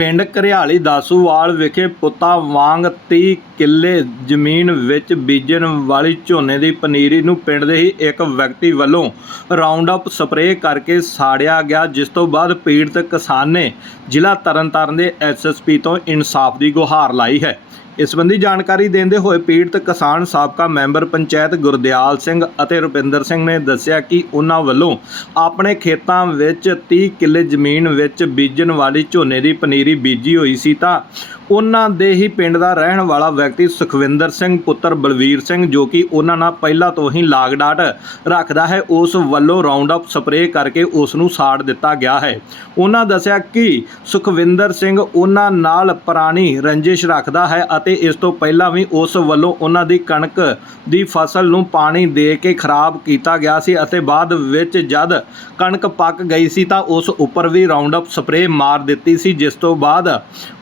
ਪਿੰਡ ਘਰਿਆਲੀ ਦਾਸੂਵਾਲ ਵਿਖੇ ਪੁੱਤਾ ਵਾਂਗ 30 ਕਿੱਲੇ ਜ਼ਮੀਨ ਵਿੱਚ ਬੀਜਣ ਵਾਲੀ ਝੋਨੇ ਦੀ ਪਨੀਰੀ ਨੂੰ ਪਿੰਡ ਦੇ ਹੀ ਇੱਕ ਵਿਅਕਤੀ ਵੱਲੋਂ ਰਾਉਂਡ ਸਪਰੇਅ ਕਰਕੇ ਸਾੜਿਆ ਗਿਆ, ਜਿਸ ਤੋਂ ਬਾਅਦ ਪੀੜਤ ਕਿਸਾਨ ਨੇ ਜ਼ਿਲ੍ਹਾ ਤਰਨਤਾਰਨ ਦੇ ਐਸਐਸਪੀ ਤੋਂ ਇਨਸਾਫ ਦੀ ਗੁਹਾਰ ਲਾਈ ਹੈ। ਇਸ ਸੰਬੰਧੀ ਜਾਣਕਾਰੀ ਦਿੰਦੇ ਹੋਏ ਪੀੜਤ ਕਿਸਾਨ ਸਾਬਕਾ ਮੈਂਬਰ ਪੰਚਾਇਤ ਗੁਰਦਿਆਲ ਸਿੰਘ ਅਤੇ ਰੁਪਿੰਦਰ ਸਿੰਘ ਨੇ ਦੱਸਿਆ ਕਿ ਉਹਨਾਂ ਵੱਲੋਂ ਆਪਣੇ ਖੇਤਾਂ ਵਿੱਚ 30 ਕਿੱਲੇ ਜ਼ਮੀਨ ਵਿੱਚ ਬੀਜਣ ਵਾਲੀ ਝੋਨੇ ਦੀ ਪਨੀਰੀ ਬੀਜੀ ਹੋਈ ਸੀ ਤਾਂ ਉਹਨਾਂ ਦੇ ਹੀ ਪਿੰਡ ਦਾ ਰਹਿਣ ਵਾਲਾ ਵਿਅਕਤੀ ਸੁਖਵਿੰਦਰ ਸਿੰਘ, ਪੁੱਤਰ ਬਲਵੀਰ ਸਿੰਘ, ਜੋ ਕਿ ਉਹਨਾਂ ਨਾਲ ਪਹਿਲਾਂ ਤੋਂ ਹੀ ਲਾਗ ਡਾਟ ਰੱਖਦਾ ਹੈ, ਉਸ ਵੱਲੋਂ ਰਾਉਂਡ ਅਪ ਸਪਰੇਅ ਕਰਕੇ ਉਸ ਨੂੰ ਸਾੜ ਦਿੱਤਾ ਗਿਆ ਹੈ। ਉਹਨਾਂ ਦੱਸਿਆ ਕਿ ਸੁਖਵਿੰਦਰ ਸਿੰਘ ਉਹਨਾਂ ਨਾਲ ਪੁਰਾਣੀ ਰੰਜਿਸ਼ ਰੱਖਦਾ ਹੈ ਅਤੇ ਇਸ ਤੋਂ ਪਹਿਲਾਂ ਵੀ ਉਸ ਵੱਲੋਂ ਉਹਨਾਂ ਦੀ ਕਣਕ ਦੀ ਫਸਲ ਨੂੰ ਪਾਣੀ ਦੇ ਕੇ ਖਰਾਬ ਕੀਤਾ ਗਿਆ ਸੀ ਅਤੇ ਬਾਅਦ ਵਿੱਚ ਜਦ ਕਣਕ ਪੱਕ ਗਈ ਸੀ ਤਾਂ ਉਸ ਉੱਪਰ ਵੀ ਰਾਉਂਡ ਅਪ ਸਪਰੇਅ ਮਾਰ ਦਿੱਤੀ ਸੀ, ਜਿਸ ਤੋਂ ਬਾਅਦ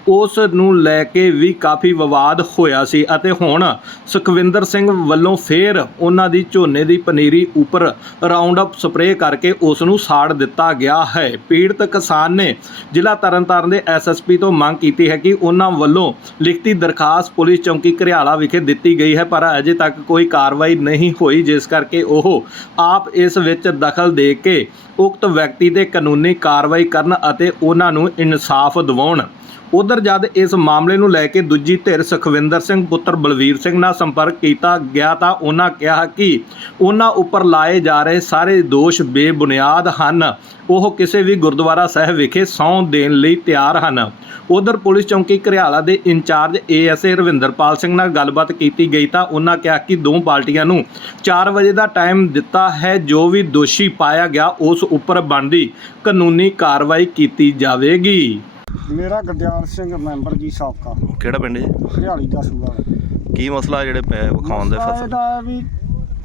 ਉਸ ਨੂੰ ਲੈ ਕੇ ਵੀ ਕਾਫੀ ਵਿਵਾਦ ਹੋਇਆ ਸੀ ਅਤੇ ਹੁਣ ਸੁਖਵਿੰਦਰ ਸਿੰਘ ਵੱਲੋਂ ਫੇਰ ਉਹਨਾਂ ਦੀ ਝੋਨੇ ਦੀ ਪਨੀਰੀ ਉੱਪਰ ਰਾਉਂਡ ਅਪ ਸਪਰੇਅ ਕਰਕੇ ਉਸ ਨੂੰ ਸਾੜ ਦਿੱਤਾ ਗਿਆ ਹੈ। ਪੀੜਤ ਕਿਸਾਨ ਨੇ ਜ਼ਿਲ੍ਹਾ ਤਰਨਤਾਰਨ ਦੇ ਐਸਐਸਪੀ ਤੋਂ ਮੰਗ ਕੀਤੀ ਹੈ ਕਿ ਉਹਨਾਂ ਵੱਲੋਂ ਲਿਖਤੀ ਦਰਖਾਸਤ ਪੁਲਿਸ ਚੌਂਕੀ ਘਰਿਆਲਾ ਵਿਖੇ ਦਿੱਤੀ ਗਈ ਹੈ, ਪਰ ਅਜੇ ਤੱਕ ਕੋਈ ਕਾਰਵਾਈ ਨਹੀਂ ਹੋਈ, ਜਿਸ ਕਰਕੇ ਉਹ ਆਪ ਇਸ ਵਿੱਚ ਦਖਲ ਦੇ ਕੇ ਉਕਤ ਵਿਅਕਤੀ ਤੇ ਕਾਨੂੰਨੀ ਕਾਰਵਾਈ ਕਰਨ ਅਤੇ ਉਹਨਾਂ ਨੂੰ ਇਨਸਾਫ ਦਿਵਾਉਣ ਉਧਰ ਜਦ ਇਸ ਮਾਮਲੇ ਨੂੰ ਲੈ ਕੇ ਦੂਜੀ ਧਿਰ ਸੁਖਵਿੰਦਰ ਸਿੰਘ, ਪੁੱਤਰ ਬਲਵੀਰ ਸਿੰਘ ਨਾਲ ਸੰਪਰਕ ਕੀਤਾ ਗਿਆ ਤਾਂ ਉਹਨਾਂ ਕਿਹਾ ਕਿ ਉਹਨਾਂ ਉੱਪਰ ਲਾਏ ਜਾ ਰਹੇ ਸਾਰੇ ਦੋਸ਼ ਬੇਬੁਨਿਆਦ ਹਨ। ਉਹ ਕਿਸੇ ਵੀ ਗੁਰਦੁਆਰਾ ਸਾਹਿਬ ਵਿਖੇ ਸਹੁੰ ਦੇਣ ਲਈ ਤਿਆਰ ਹਨ। ਉਧਰ ਪੁਲਿਸ ਚੌਂਕੀ ਘਰਿਆਲਾ ਦੇ ਇੰਚਾਰਜ ਏਐਸਏ ਰਵਿੰਦਰਪਾਲ ਸਿੰਘ ਨਾਲ ਗੱਲਬਾਤ ਕੀਤੀ ਗਈ ਤਾਂ ਉਹਨਾਂ ਕਿਹਾ ਕਿ ਦੋ ਪਾਰਟੀਆਂ ਨੂੰ 4 ਵਜੇ ਦਾ ਟਾਈਮ ਦਿੱਤਾ ਹੈ, ਜੋ ਵੀ ਦੋਸ਼ੀ ਪਾਇਆ ਗਿਆ ਉਸ ਉੱਪਰ ਬਣਦੀ ਕਾਨੂੰਨੀ ਕਾਰਵਾਈ ਕੀਤੀ ਜਾਵੇਗੀ। ਮੇਰਾ ਗੁਰਦਿਆਲ ਸਿੰਘ ਮੈਂਬਰ ਜੀ ਸਾਬਕਾ। ਕਿਹੜਾ ਪਿੰਡ ਜੀ? ਹਰਿਆਲੀ ਦਾ ਸੂਆ ਕੀ ਮਸਲਾ ਜਿਹੜੇ ਪੈ ਵਿਖਾਉਣ ਦੇ ਫਸਲ? ਇਹਦਾ ਵੀ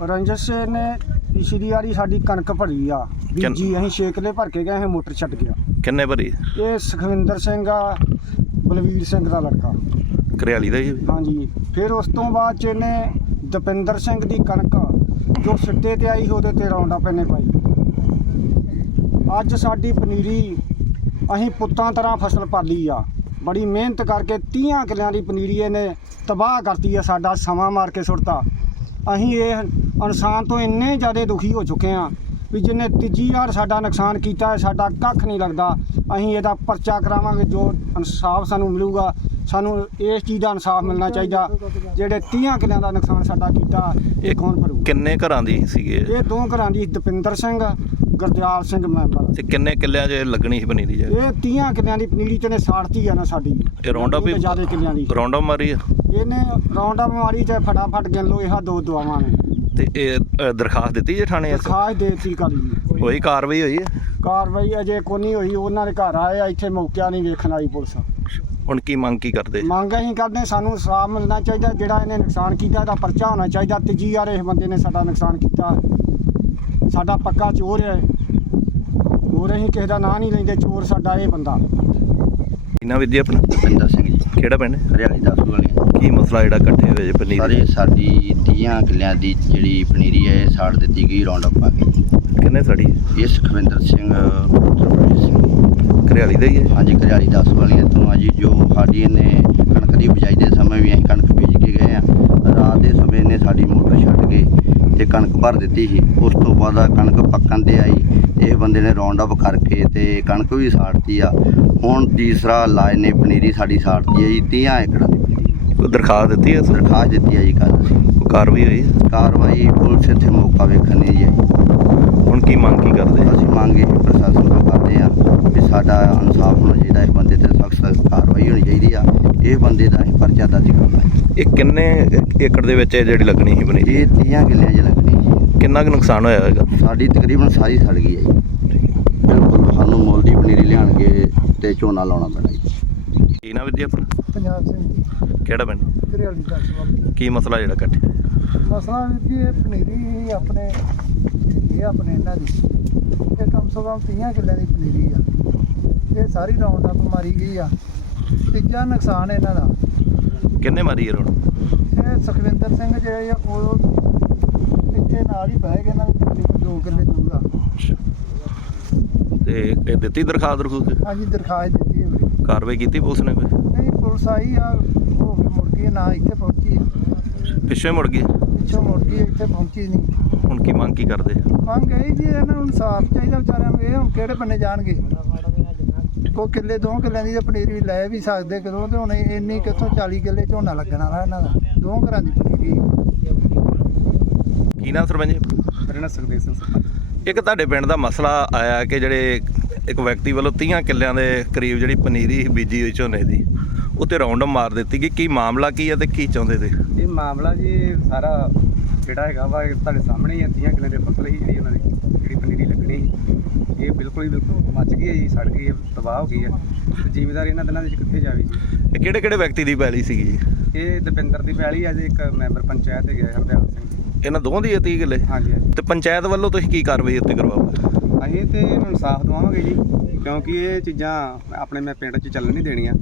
ਰੰਜਸ ਨੇ ਪਿਛਲੀ ਵਾਰੀ ਸਾਡੀ ਕਣਕ ਭਰੀ ਆ। ਬੀਜੀ ਅਸੀਂ ਛੇ ਕਿੱਲੇ ਭਰ ਕੇ ਗਏ ਅਸੀਂ ਮੋਟਰ ਛੱਡ ਗਿਆ ਕਿੰਨੇ ਭਰੀ? ਇਹ ਸੁਖਵਿੰਦਰ ਸਿੰਘ ਆ ਬਲਵੀਰ ਸਿੰਘ ਦਾ ਲੜਕਾ। ਘਰਿਆਲੀ ਦਾ ਹੀ ਹਾਂਜੀ। ਫਿਰ ਉਸ ਤੋਂ ਬਾਅਦ ਚ ਇਹਨੇ ਦਪਿੰਦਰ ਸਿੰਘ ਦੀ ਕਣਕ ਜੋ ਸਿੱਟੇ ਤੇ ਆਈ ਉਹਦੇ ਤੇ ਰੌਂਡਾ ਪੈਨੇ ਪਾਈ। ਅੱਜ ਸਾਡੀ ਪਨੀਰੀ ਅਸੀਂ ਪੁੱਤਾਂ ਤਰ੍ਹਾਂ ਫਸਲ ਪਾਲੀ ਆ। ਬੜੀ ਮਿਹਨਤ ਕਰਕੇ 30 ਕਿੱਲਿਆਂ ਦੀ ਪਨੀਰੀ ਇਹਨੇ ਤਬਾਹ ਕਰਤੀ ਆ ਸਾਡਾ ਸਮਾਂ ਮਾਰ ਕੇ ਸੁੱਟਤਾ। ਅਸੀਂ ਇਹ ਇਨਸਾਨ ਤੋਂ ਇੰਨੇ ਜ਼ਿਆਦਾ ਦੁਖੀ ਹੋ ਚੁੱਕੇ ਆ ਵੀ ਜਿਹਨੇ ਤੀਜੀ ਵਾਰ ਸਾਡਾ ਨੁਕਸਾਨ ਕੀਤਾ ਹੈ ਸਾਡਾ ਕੱਖ ਨਹੀਂ ਲੱਗਦਾ। ਅਸੀਂ ਇਹਦਾ ਪਰਚਾ ਕਰਾਵਾਂਗੇ ਜੋ ਇਨਸਾਫ ਸਾਨੂੰ ਮਿਲੂਗਾ ਸਾਨੂੰ ਇਸ ਚੀਜ਼ ਦਾ ਇਨਸਾਫ ਮਿਲਣਾ ਚਾਹੀਦਾ ਜਿਹੜੇ 30 ਕਿੱਲਿਆਂ ਦਾ ਨੁਕਸਾਨ ਸਾਡਾ ਕੀਤਾ ਇਹ ਕੌਣ ਭਰੂ ਕਿੰਨੇ ਘਰਾਂ ਦੀ ਸੀਗੇ ਇਹ? ਦੋ ਘਰਾਂ ਦੀ ਦਪਿੰਦਰ ਸਿੰਘ ਗੁਰਦਿਆਲ ਸਿੰਘ ਮੈਂਬਰ। ਤੇ ਕਿੰਨੇ ਕਿੱਲਿਆਂ 'ਚ ਲੱਗਣੀ ਸੀ ਪਨੀਰੀ ਜੀ? ਇਹ 30 ਕਿੱਲਿਆਂ ਦੀ ਪਨੀਰੀ ਤੇ ਨੇ ਸਾੜਤੀ ਆ ਨਾ ਸਾਡੀ। ਇਹ ਰੌਂਡਾ ਵੀ ਜ਼ਿਆਦਾ ਕਿੱਲਿਆਂ ਦੀ। ਰੌਂਡਾ ਮਾਰੀ ਆ? ਇਹਨੇ ਰੌਂਡਾ ਬਿਮਾਰੀ ਤੇ ਫਟਾਫਟ ਗਿਣ ਲੋ ਇਹ ਦੋ ਦੁਆਵਾਂ ਨੇ। ਤੇ ਇਹ ਅ, ਦਰਖਾਸਤ ਦਿੱਤੀ ਜੇ ਥਾਣੇ ਇਸ ਦਰਖਾਸਤ ਦੇਤੀ ਕਾਲੀ ਹੋਈ ਕਾਰਵਾਈ ਹੋਈ ਹੈ ਕਾਰਵਾਈ ਅਜੇ ਕੋਈ ਨਹੀਂ ਹੋਈ ਉਹਨਾਂ ਦੇ ਘਰ ਆਏ ਆ ਇੱਥੇ ਮੌਕਿਆ ਨਹੀਂ ਵੇਖਣ ਆਈ ਪੁਲਿਸ। ਹੁਣ ਕੀ ਮੰਗ ਕੀ ਕਰਦੇ? ਮੰਗ ਅਸੀਂ ਕਰਦੇ ਸਾਨੂੰ ਇਨਸਾਫ ਮਿਲਣਾ ਚਾਹੀਦਾ ਜਿਹੜਾ ਇਹਨੇ ਨੁਕਸਾਨ ਕੀਤਾ ਇਹਦਾ ਪਰਚਾ ਹੋਣਾ ਚਾਹੀਦਾ ਤੀਜੀ ਵਾਰ ਇਸ ਬੰਦੇ ਨੇ ਸਾਡਾ ਨੁਕਸਾਨ ਕੀਤਾ। ਸਾਡਾ ਪੱਕਾ ਚੋਰ ਹੈ। ਹੋਰ ਅਸੀਂ ਕਿਸੇ ਦਾ ਨਾਂ ਨਹੀਂ ਲੈਂਦੇ ਚੋਰ ਸਾਡਾ ਇਹ ਬੰਦਾ। ਇਹਨਾਂ ਵਿਧੀ ਆਪਣਾ? ਭੁਪਿੰਦਰ ਸਿੰਘ ਜੀ। ਕਿਹੜਾ ਪਿੰਡ? ਹਰਿਆਲੀ ਦਾ ਵਾਲੀਆਂ ਕੀ ਮਸਲਾ ਜਿਹੜਾ ਇਕੱਠੇ ਹੋਏ ਜੇ ਪਨੀਰੀ? ਸਾਰੇ ਸਾਡੀ 30 ਕਿੱਲਿਆਂ ਦੀ ਜਿਹੜੀ ਪਨੀਰੀ ਹੈ ਇਹ ਸਾੜ ਦਿੱਤੀ ਗਈ ਰੌਂਡ ਅਪ ਪਾ ਕੇ। ਕਿੰਨੇ ਸੜੀ ਇਹ ਸੁਖਵਿੰਦਰ ਸਿੰਘ ਸਰਪ੍ਰੀਤ ਸਿੰਘ। ਘਰਿਆਲੀ ਦਾ ਹੀ ਹੈ। ਹਾਂਜੀ ਘਰਿਆਲੀ ਦਸ ਵਾਲੀਆਂ ਤੋਂ ਆ ਜੀ ਜੋ ਸਾਡੀ ਇਹਨੇ ਕਣਕ ਦੀ ਬਿਜਾਈ ਦੇ ਸਮੇਂ ਵੀ ਅਸੀਂ ਕਣਕ ਬੀਜ ਕੇ ਗਏ ਆ। ਰਾਤ ਦੇ ਸਮੇਂ ਇਹਨੇ ਸਾਡੀ ਮੋਟਰ ਛੱਡ ਕੇ ਤੇ ਕਣਕ ਭਰ ਦਿੱਤੀ ਸੀ। ਉਸ ਤੋਂ ਬਾਅਦ ਆ ਕਣਕ ਪੱਕਣ ਤੇ ਆਈ। ਇਹ ਬੰਦੇ ਨੇ ਰੌਂਡ ਅਪ ਕਰਕੇ ਤੇ ਕਣਕ ਵੀ ਸਾੜਤੀ ਆ। ਹੁਣ ਤੀਸਰਾ ਲਾਜ ਨੇ ਪਨੀਰੀ ਸਾਡੀ ਸਾੜਤੀ ਹੈ ਜੀ 30 ਏਕੜ। ਦਰਖਾਸਤ ਦਿੱਤੀ ਹੈ ਦਰਖਾਸਤ ਦਿੱਤੀ ਹੈ ਜੀ ਕੱਲ ਕੋਈ ਕਾਰਵਾਈ ਹੋਈ ਹੈ? ਕਾਰਵਾਈ ਪੁਲਿਸ ਇੱਥੇ ਮੌਕਾ ਵੇਖਣ ਨਹੀਂ ਜੀ। ਆਈ। ਹੁਣ ਕੀ ਮੰਗ ਕੀ ਕਰਦੇ ਅਸੀਂ ਮੰਗ ਇਹ ਪ੍ਰਸ਼ਾਸਨ ਤੋਂ ਕਰਦੇ ਆ ਕਿ ਸਾਡਾ ਇਨਸਾਫ ਹੋਣਾ ਚਾਹੀਦਾ ਇਸ ਬੰਦੇ ਤੇ ਸਖਤ ਸਖਤ ਕਾਰਵਾਈ ਹੋਣੀ ਚਾਹੀਦੀ ਆ। ਇਹ ਬੰਦੇ ਦਾ ਅਸੀਂ ਪਰਚਾ ਦਰਜ ਕਰਨਾ ਹੈ। ਇਹ ਕਿੰਨੇ ਏਕੜ ਦੇ ਵਿੱਚ ਇਹ ਜਿਹੜੀ ਲੱਗਣੀ ਸੀ ਪਨੀਰੀ ਇਹ 30 ਕਿੱਲਿਆਂ 'ਚ ਲੱਗਣੀ ਜੀ ਕਿੰਨਾ ਕੁ ਨੁਕਸਾਨ ਹੋਇਆ ਹੋਵੇਗਾ ਸਾਡੀ ਤਕਰੀਬਨ ਸਾਰੀ ਸੜ ਗਈ ਹੈ ਜੀ। ਬਿਲਕੁਲ ਸਾਨੂੰ ਮੁੱਲ ਦੀ ਪਨੀਰੀ ਲਿਆਣਗੇ ਤੇ ਝੋਨਾ ਲਾਉਣਾ ਪੈਣਾ ਜੀ। ਕੀ ਨਾ ਵਿਧੀ ਆਪਣਾ? ਪੰਜਾਬ ਸਿੰਘ ਕਿਹੜਾ ਪਿੰਡ? ਹਰਿਆਲੀ ਦਾ ਸੂਆ ਕੀ ਮਸਲਾ ਜਿਹੜਾ ਇਕੱਠੇ? ਮਸਲਾ ਵੀ ਜੀ ਇਹ ਪਨੀਰੀ ਆਪਣੇ ਇਹ ਆਪਣੇ ਇਹਨਾਂ ਦੀ। ਇਹ ਕਮ ਸੇ ਕਮ 30 ਕਿੱਲਿਆਂ ਦੀ ਪਨੀਰੀ ਆ। ਇਹ ਸਾਰੀ ਰੌਂਡ ਅਪ ਮਾਰੀ ਗਈ ਆ। ਤੀਜਾ ਨੁਕਸਾਨ ਇਹਨਾਂ ਦਾ। ਕਿੰਨੇ ਮਾਰੀ ਹੈ ਰੋਣ ਇਹ ਸੁਖਵਿੰਦਰ ਸਿੰਘ ਜਿਹੜੇ ਆ ਉਹ ਇੱਥੇ ਨਾਲ ਹੀ ਬਹਿ ਗਏ ਨਾ ਤਕਰੀਬਨ 2 ਕਿੱਲੇ ਦੂਰ ਆ। ਤੇ ਇਹ ਦਿੱਤੀ ਦਰਖਾਸਤ ਰਖੂ ਹਾਂਜੀ ਦਰਖਾਸਤ ਦਿੱਤੀ। ਵੀਰੇ ਕਾਰਵਾਈ ਕੀਤੀ ਪੁਲਿਸ ਨੇ ਕੋਈ? ਨਹੀਂ ਪੁਲਿਸ ਆਈ ਆ ਹੋ ਕੇ ਮੁੜ ਕੇ ਨਾ ਇੱਥੇ ਪਹੁੰਚੀ। ਪਿੱਛੇ ਮੁੜ ਗਈ? ਪਿੱਛੋਂ ਮੁੜ ਕੇ ਇੱਥੇ ਪਹੁੰਚੀ ਨਹੀਂ। ਹੁਣ ਕੀ ਮੰਗ ਕੀ ਕਰਦੇ? ਮੰਗ ਇਹ ਜੀ ਇਹਨਾਂ ਨੂੰ ਇਨਸਾਫ ਚਾਹੀਦਾ ਵਿਚਾਰਿਆਂ ਨੂੰ ਇਹ ਹੁਣ ਕਿਹੜੇ ਬੰਨੇ ਜਾਣਗੇ? ਕੋ ਕਿੱਲੇ ਦੋ ਕਿੱਲਿਆਂ ਦੀ ਤਾਂ ਪਨੀਰੀ ਲੈ ਵੀ ਸਕਦੇ ਕਦੋਂ ਤੇ ਹੁਣ ਇੰਨੀ ਕਿੱਥੋਂ 40 ਕਿੱਲੇ ਝੋਨਾ ਲੱਗਣ ਵਾਲਾ ਇਹਨਾਂ ਦਾ। ਦੋ ਘਰਾਂ ਦੀ ਪਨੀਰੀ ਕੀ ਨਾਮ ਸਰਪੰਚ ਜੀ? ਮੇਰਾ ਨਾਮ ਸੁਖਦੇਵ ਸਿੰਘ ਸਰਪੰਚ। ਇੱਕ ਤੁਹਾਡੇ ਪਿੰਡ ਦਾ ਮਸਲਾ ਆਇਆ ਕਿ ਜਿਹੜੇ ਇੱਕ ਵਿਅਕਤੀ ਵੱਲੋਂ 30 ਕਿੱਲਿਆਂ ਦੇ ਕਰੀਬ ਜਿਹੜੀ ਪਨੀਰੀ ਬੀਜੀ ਹੋਈ ਝੋਨੇ ਦੀ ਉੱਤੇ ਰੌਂਡ ਮਾਰ ਦਿੱਤੀ ਗਈ ਕੀ ਮਾਮਲਾ ਕੀ ਹੈ ਤੇ ਕੀ ਚਾਹੁੰਦੇ ਤੇ? ਇਹ ਮਾਮਲਾ ਜੀ ਸਾਰਾ ਜਿਹੜਾ ਹੈਗਾ ਵਾ ਇਹ ਤੁਹਾਡੇ ਸਾਹਮਣੇ ਹੀ ਹੈ 30 ਕਿੱਲੇ ਦੇ ਫਸਲ ਹੀ ਜਿਹੜੀ ਉਹਨਾਂ ਦੀ ਜਿਹੜੀ ਪਨੀਰੀ ਲੱਗਣੀ ਸੀ। ਇਹ ਬਿਲਕੁਲ ਹੀ ਬਿਲਕੁਲ ਮੱਚ ਗਈ ਹੈ ਜੀ ਸੜ ਗਈ ਹੈ ਤਬਾਹ ਹੋ ਗਈ ਹੈ। ਤੇ ਜ਼ਿਮੀਦਾਰ ਇਹਨਾਂ ਦਿਨਾਂ ਵਿੱਚ ਕਿੱਥੇ ਜਾਵੇ ਜੀ? ਇਹ ਕਿਹੜੇ ਕਿਹੜੇ ਵਿਅਕਤੀ ਦੀ ਪੈਲੀ ਸੀਗੀ ਜੀ? ਇਹ ਦਪਿੰਦਰ ਦੀ ਪੈਲੀ ਹੈ ਜੀ ਇੱਕ ਮੈਂਬਰ ਪੰਚਾਇਤ ਹੈਗਾ ਹਰਦਿਆਲ ਸਿੰਘ ਇਹਨਾਂ ਦੋਵਾਂ ਦੀ ਹੈ 30 ਕਿੱਲੇ? ਹਾਂਜੀ ਹਾਂਜੀ। ਤੇ ਪੰਚਾਇਤ ਵੱਲੋਂ ਤੁਸੀਂ ਕੀ ਕਾਰਵਾਈ ਉੱਤੇ ਕਰਵਾਓਗੇ? ਅਸੀਂ ਤੇ ਇਹਨੂੰ ਇਨਸਾਫ ਦਵਾਵਾਂਗੇ ਜੀ ਕਿਉਂਕਿ ਇਹ ਚੀਜ਼ਾਂ ਆਪਣੇ ਮੈਂ ਪਿੰਡ 'ਚ ਚੱਲਣ ਨਹੀਂ ਦੇਣੀਆਂ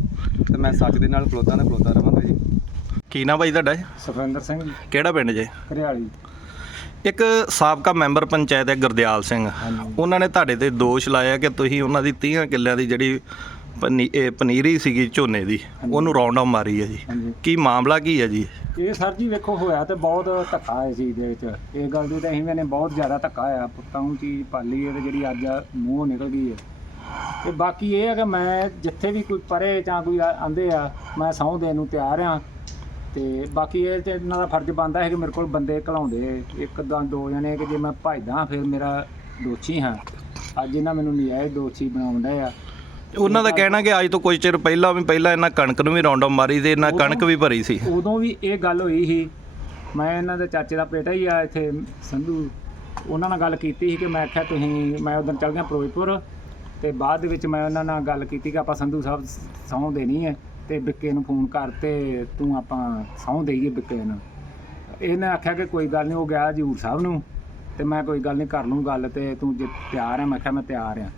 ਤੇ ਮੈਂ ਸੱਚ ਦੇ ਨਾਲ ਖਲੋਤਾ ਨਾ ਖਲੋਤਾ ਰਵਾਂਗਾ ਜੀ। ਕੀ ਨਾਮ ਬਾਈ ਤੁਹਾਡਾ ਜੀ? ਸੁਖਵਿੰਦਰ ਸਿੰਘ ਕਿਹੜਾ ਪਿੰਡ ਜੇ? ਘਰਿਆਲੀ। ਇੱਕ ਸਾਬਕਾ ਮੈਂਬਰ ਪੰਚਾਇਤ ਹੈ ਗੁਰਦਿਆਲ ਸਿੰਘ। ਉਹਨਾਂ ਨੇ ਤੁਹਾਡੇ ਤੇ ਦੋਸ਼ ਲਾਇਆ ਕਿ ਤੁਸੀਂ ਉਹਨਾਂ ਦੀ 30 ਕਿੱਲਿਆਂ ਦੀ ਜਿਹੜੀ ਪਨੀ- ਇਹ ਪਨੀਰੀ ਸੀਗੀ ਝੋਨੇ ਦੀ ਉਹਨੂੰ ਰੌਂਡ ਅਪ ਮਾਰੀ ਹੈ ਜੀ। ਹਾਂਜੀ। ਕੀ ਮਾਮਲਾ ਕੀ ਹੈ ਜੀ? ਇਹ ਸਰ ਜੀ ਵੇਖੋ ਹੋਇਆ ਤੇ ਬਹੁਤ ਧੱਕਾ ਹੈ ਚੀਜ਼ ਦੇ ਵਿੱਚ। ਇਹ ਗੱਲ ਦੀ ਤਾਂ ਅਸੀਂ ਮੈਨੇ ਬਹੁਤ ਜ਼ਿਆਦਾ ਧੱਕਾ ਹੋਇਆ ਪੁੱਤਾਂ ਨੂੰ ਚੀਜ਼ ਪਾਲੀ ਹੈ ਤੇ ਜਿਹੜੀ ਅੱਜ ਮੂੰਹ ਨਿਕਲ ਗਈ ਹੈ। ਤੇ ਬਾਕੀ ਇਹ ਹੈ ਕਿ ਮੈਂ ਜਿੱਥੇ ਵੀ ਕੋਈ ਪਰੇ ਜਾਂ ਕੋਈ ਆ- ਆਂਦੇ ਆ ਮੈਂ ਸਹੁੰ ਦੇਣ ਨੂੰ ਤਿਆਰ ਆ। ਤੇ ਬਾਕੀ ਇਹ ਤੇ ਇਹਨਾਂ ਦਾ ਫਰਜ਼ ਬਣਦਾ ਹੈ ਕਿ ਮੇਰੇ ਕੋਲ ਬੰਦੇ ਘਲਾਉਂਦੇ। ਇੱਕ ਜਾਂ ਦੋ ਜਣੇ ਕਿ ਜੇ ਮੈਂ ਭਜਦਾ ਫਿਰ ਮੇਰਾ ਦੋਸ਼ੀ ਹਾਂ। ਅੱਜ ਇਹਨਾਂ ਮੈਨੂੰ ਨਜਾਇਜ਼ ਦੋਸ਼ੀ ਬਣਾਉਣ ਡਏ ਆ। ਉਹਨਾਂ ਦਾ ਕਹਿਣਾ ਕਿ ਅੱਜ ਤੋਂ ਕੁਝ ਚਿਰ ਪਹਿਲਾਂ ਵੀ ਪਹਿਲਾਂ ਇਹਨਾਂ ਕਣਕ ਨੂੰ ਵੀ ਰੌਂਡ ਅਪ ਮਾਰੀ ਤੇ ਇਹਨਾਂ ਕਣਕ ਵੀ ਭਰੀ ਸੀ। ਉਦੋਂ ਵੀ ਇਹ ਗੱਲ ਹੋਈ ਸੀ। ਮੈਂ ਇਹਨਾਂ ਦੇ ਚਾਚੇ ਦਾ ਬੇਟਾ ਹੀ ਆ ਇੱਥੇ ਸੰਧੂ। ਉਹਨਾਂ ਨਾਲ ਗੱਲ ਕੀਤੀ ਸੀ ਕਿ ਮੈਂ ਆਖਿਆ ਤੁਸੀਂ ਮੈਂ ਉਦੋਂ ਚੱਲ ਗਿਆ ਫਿਰੋਜ਼ਪੁਰ ਤੇ ਬਾਅਦ ਦੇ ਵਿੱਚ ਮੈਂ ਉਹਨਾਂ ਨਾਲ ਗੱਲ ਕੀਤੀ ਕਿ ਆਪਾਂ ਸੰਧੂ ਸਾਹਿਬ ਸਹੁੰ ਦੇਣੀ ਹੈ ਤੇ ਬਿੱਕੇ ਨੂੰ ਫੋਨ ਕਰ ਤੇ ਤੂੰ ਆਪਾਂ ਸਹੁੰ ਦੇਈਏ ਬਿੱਕੇ ਨੂੰ। ਇਹਨੇ ਆਖਿਆ ਕਿ ਕੋਈ ਗੱਲ ਨਹੀਂ ਉਹ ਗਿਆ ਹਜ਼ੂਰ ਸਾਹਿਬ ਨੂੰ ਤੇ ਮੈਂ ਕੋਈ ਗੱਲ ਨਹੀਂ ਕਰ ਲੂੰ ਗੱਲ ਤੇ ਤੂੰ ਜੇ ਤਿਆਰ ਹੈ ਮੈਂ ਕਿਹਾ ਮੈਂ ਤਿਆਰ ਆ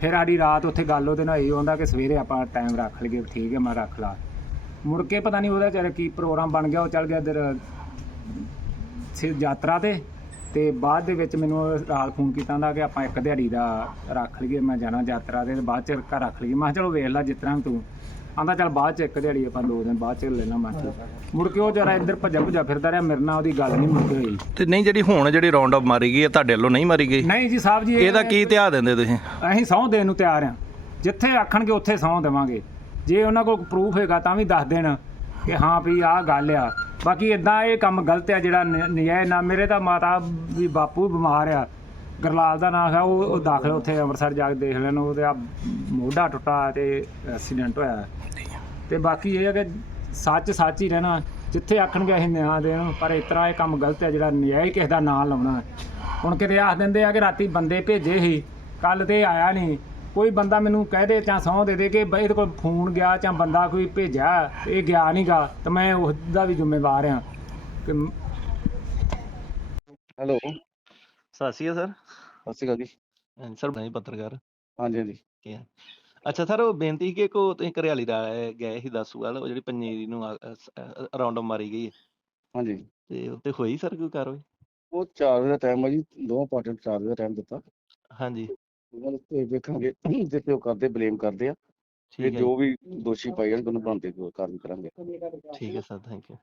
ਫਿਰ ਆੜੀ ਰਾਤ ਉੱਥੇ ਗੱਲ ਉਹਦੇ ਨਾਲ ਇਹ ਹੁੰਦਾ ਕਿ ਸਵੇਰੇ ਆਪਾਂ ਟਾਈਮ ਰੱਖ ਲਈਏ, ਠੀਕ ਹੈ, ਮੈਂ ਰੱਖ ਲਾ। ਮੁੜ ਕੇ ਪਤਾ ਨਹੀਂ ਉਹਦਾ ਚਾਰੇ ਕੀ ਪ੍ਰੋਗਰਾਮ ਬਣ ਗਿਆ, ਉਹ ਚੱਲ ਗਿਆ ਇੱਧਰ ਸੇ ਯਾਤਰਾ ਤੇ। ਤੇ ਬਾਅਦ ਦੇ ਵਿੱਚ ਮੈਨੂੰ ਰਾਤ ਫੋਨ ਕੀਤਾ ਹੁੰਦਾ ਕਿ ਆਪਾਂ ਇੱਕ ਦਿਹਾੜੀ ਦਾ ਰੱਖ ਲਈਏ ਮੈਂ ਜਾਣਾ ਯਾਤਰਾ ਤੇ ਬਾਅਦ ਚ ਘਰ ਰੱਖ ਲਈਏ। ਮੈਂ ਚਲੋ ਵੇਖ ਲੈ ਜਿਸ ਤਰ੍ਹਾਂ ਤੂੰ। ਆਂਦਾ ਚੱਲ ਬਾਅਦ ਚ ਇੱਕ ਦਿਹਾੜੀ ਆਪਾਂ ਦੋ ਦਿਨ ਬਾਅਦ ਚ ਲੈਣਾ ਮੈਂ। ਮੁੜ ਕੇ ਉਹ ਜਰਾ ਇੱਧਰ ਭੱਜਾ ਭੱਜਾ ਫਿਰਦਾ ਰਿਹਾ ਮੇਰੇ ਨਾਲ ਉਹਦੀ ਗੱਲ ਨਹੀਂ ਮੁੜ ਕੇ ਹੋਈ ਤੇ ਨਹੀਂ ਜਿਹੜੀ ਹੁਣ ਜਿਹੜੀ ਰੌਂਡ ਅਪ ਮਾਰੀ ਗਈ ਹੈ ਤੁਹਾਡੇ ਵੱਲੋਂ ਨਹੀਂ ਮਾਰੀ ਗਈ? ਨਹੀਂ ਜੀ ਸਾਹਿਬ ਜੀ ਇਹ- ਇਹਦਾ ਕੀ ਇਤਿਹਾਸ ਦਿੰਦੇ ਤੁਸੀਂ? ਅਸੀਂ ਸਹੁੰ ਦੇਣ ਨੂੰ ਤਿਆਰ ਆ ਜਿੱਥੇ ਆਖਣਗੇ ਉੱਥੇ ਸਹੁੰ ਦੇਵਾਂਗੇ। ਜੇ ਉਹਨਾਂ ਕੋਲ ਪ੍ਰੂਫ ਹੈਗਾ ਤਾਂ ਵੀ ਦੱਸ ਦੇਣ ਕਿ ਹਾਂ ਵੀ ਆਹ ਗੱਲ ਆ। ਬਾਕੀ ਇਦਾਂ ਇਹ ਕੰਮ ਗਲਤ ਆ ਜਿਹੜਾ ਨ- ਨਜਾਇਜ਼ ਨਾ ਮੇਰੇ ਤਾਂ ਮਾਤਾ ਵੀ ਬਾਪੂ ਬਿਮਾਰ ਆ। ਗਰਲਾਲ ਦਾ ਨਾਂ ਹੈ, ਉਹ ਉਹ ਦਾਖਲ ਉੱਥੇ ਅੰਮ੍ਰਿਤਸਰ ਜਾ ਕੇ ਦੇਖ ਲੈਣ। ਉਹਦੇ ਆ ਮੋਢਾ ਟੁੱਟਾ ਤੇ ਐਕਸੀਡੈਂਟ ਹੋਇਆ। ਤੇ ਬਾਕੀ ਇਹ ਹੈ ਕਿ ਸੱਚ ਸੱਚ ਹੀ ਰਹਿਣਾ। ਜਿੱਥੇ ਆਖਣਗੇ ਅਸੀਂ ਨਿਆਂ ਦੇਣ ਪਰ ਇਸ ਤਰ੍ਹਾਂ ਇਹ ਕੰਮ ਗਲਤ ਹੈ ਜਿਹੜਾ ਨਜਾਇਜ਼ ਕਿਸੇ ਦਾ ਨਾਂ ਲਾਉਣਾ। ਹੁਣ ਕਿਤੇ ਆਖ ਦਿੰਦੇ ਆ ਕਿ ਰਾਤੀ ਬੰਦੇ ਭੇਜੇ ਸੀ ਕੱਲ ਤੇ ਆਇਆ ਨਹੀਂ। ਕੋਈ ਬੰਦਾ ਮੈਨੂੰ ਕਹਿ ਦੇ ਜਾਂ ਸਹੁੰ ਦੇ ਦੇ ਕਿ ਬਈ ਇਹਦੇ ਕੋਲ ਫੋਨ ਗਿਆ ਜਾਂ ਬੰਦਾ ਕੋਈ ਭੇਜਿਆ ਇਹ ਗਿਆ ਨਹੀਂਗਾ ਤੇ ਮੈਂ ਉਹਦਾ ਵੀ ਜ਼ਿੰਮੇਵਾਰ ਆ ਕਿ ਹੈਲੋ। ਸਤਿ ਸ਼੍ਰੀ ਅਕਾਲ ਸਤਿ ਸ਼੍ਰੀ ਅਕਾਲ ਜੀ। ਸਰ ਨਹੀਂ ਪੱਤਰਕਾਰ। ਹਾਂਜੀ ਹਾਂਜੀ। ਅੱਛਾ ਸਰ ਉਹ ਬੇਨਤੀ ਕਿ ਕੋ ਤੁਸੀਂ ਘਰਿਆਲੀ ਦਾ ਗਏ ਸੀ ਦੱਸੂਗਾ ਉਹ ਜਿਹੜੀ ਪਨੀਰੀ ਨੂੰ ਅਪ ਮਾਰੀ ਗਈ ਹੈ। ਹਾਂਜੀ। ਤੇ ਉੱਤੇ ਹੋਈ ਸਰ ਕੋਈ ਕਾਰਵਾਈ? ਉਹ 4 ਵਜੇ ਦਾ ਟਾਈਮ ਹੈ ਜੀ ਦੋਵਾਂ ਪਾਰਟੀਆਂ ਨੂੰ 4 ਵਜੇ ਦਾ ਟਾਈਮ ਦਿੱਤਾ। ਹਾਂਜੀ। ਉਹਨਾਂ ਦੇ ਵੇਖਾਂਗੇ ਜੇ ਤੇ ਉਹ ਕਰਦੇ ਬਲੇਮ ਕਰਦੇ ਆ ਤੇ ਠੀਕ ਹੈ ਜੋ ਵੀ ਦੋਸ਼ੀ ਪਾਈ ਜਾਣ ਉਹਨੂੰ ਬਣਾਉਂਦੇ ਕਾਰਵਾਈ ਕਰਾਂਗੇ। ਠੀਕ ਹੈ ਸਰ ਥੈਂਕ ਯੂ